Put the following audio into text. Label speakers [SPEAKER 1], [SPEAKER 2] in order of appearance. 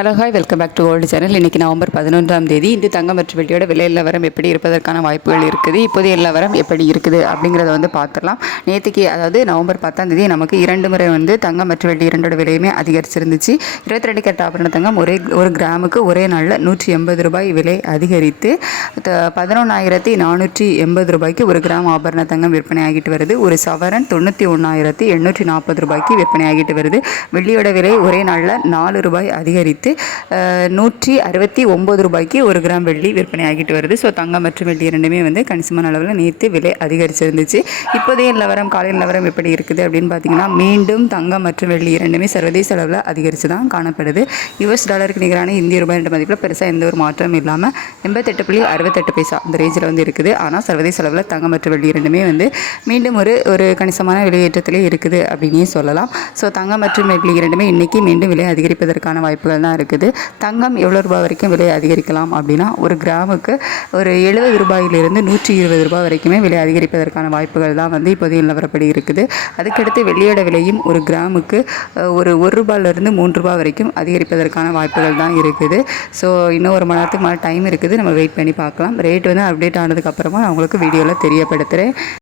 [SPEAKER 1] Hello hi welcome back to old channel இன்றைக்கி November பதினொன்றாம் தேதி. இன்று தங்கம் மற்றும் வெள்ளியோட விலை நிலவரம் எப்படி இருப்பதற்கான வாய்ப்புகள் இருக்குது இப்போதைய நிலவரம் எப்படி இருக்குது அப்படிங்கிறத வந்து பார்த்துடலாம் நேற்றுக்கு அதாவது நவம்பர் பத்தாம் தேதி நமக்கு இரண்டு முறை வந்து தங்கம் மற்றும் வெள்ளி இரண்டோட விலையுமே அதிகரிச்சிருந்துச்சு. இருபத்தி ரெண்டு கேரட் ஆபரண தங்கம் ஒரே ஒரு கிராமுக்கு ஒரே நாளில் நூற்றி எண்பது ரூபாய் விலை அதிகரித்து த- பதினொன்றாயிரத்தி நானூற்றி எண்பது ரூபாய்க்கு ஒரு கிராம் ஆபரண தங்கம் விற்பனை ஆகிட்டு வருது. ஒரு சவரன் தொண்ணூற்றி ஒன்றாயிரத்தி எண்ணூற்றி நாற்பது ரூபாய்க்கு விற்பனை ஆகிட்டு வருது. வெள்ளியோட விலை ஒரே நாளில் நாலு ரூபாய் அதிகரித்து அஹ், நூற்றி அறுபத்தி ஒம்பது ரூபாய்க்கு ஒரு கிராம் வெள்ளி விற்பனை ஆகிட்டு வருது. ஸோ தங்கம் மற்றும் வெள்ளி இரண்டுமே வந்து கணிசமான அளவில் நேற்று விலை அதிகரிச்சிருந்துச்சு. இப்போதைய நிலவரம் காலை நிலவரம் எப்படி இருக்குது அப்படின்னு பார்த்தீங்கன்னா மீண்டும் தங்கம் மற்றும் வெள்ளி இரண்டுமே சர்வதேச அளவில் அதிகரித்து தான் காணப்படுது. யுஎஸ் டாலருக்கு நிகரான இந்திய ரூபாய் ரெண்டு மதிப்பில் பெருசாக எந்த ஒரு மாற்றமும் இல்லாமல் எண்பத்தெட்டு புள்ளி அறுபத்தெட்டு பைசா அந்த ரேஞ்சில் வந்து இருக்குது. ஆனால் சர்வதேச அளவில் தங்கம் மற்றும் வெள்ளி இரண்டுமே வந்து மீண்டும் ஒரு ஒரு கணிசமான விலையேற்றத்திலே இருக்குது அப்படின்னே சொல்லலாம். ஸோ தங்கம் மற்றும் வெள்ளி இரண்டுமே இன்றைக்கி மீண்டும் விலை அதிகரிப்பதற்கான வாய்ப்புகள் தான் இருக்குது. தங்கம் எவ்வளோ ரூபாய் வரைக்கும் விலை அதிகரிக்கலாம் அப்படின்னா ஒரு கிராமுக்கு ஒரு எழுபது ரூபாயிலிருந்து நூற்றி இருபது ரூபாய் வரைக்குமே விலை அதிகரிப்பதற்கான வாய்ப்புகள் தான் வந்து இப்போதைய நிலவரப்படி இருக்குது. அதுக்கடுத்து வெள்ளியோட விலையும் ஒரு கிராமுக்கு ஒரு ஒரு ரூபாயிலிருந்து மூன்று ரூபாய் வரைக்கும் அதிகரிப்பதற்கான வாய்ப்புகள் தான் இருக்குது. ஸோ இன்னும் ஒரு மணி நேரத்துக்கு மேலே டைம் இருக்குது. நம்ம வெயிட் பண்ணி பார்க்கலாம். ரேட் வந்து அப்டேட் ஆனதுக்கப்புறமா நான் உங்களுக்கு வீடியோவில் தெரியப்படுத்துகிறேன்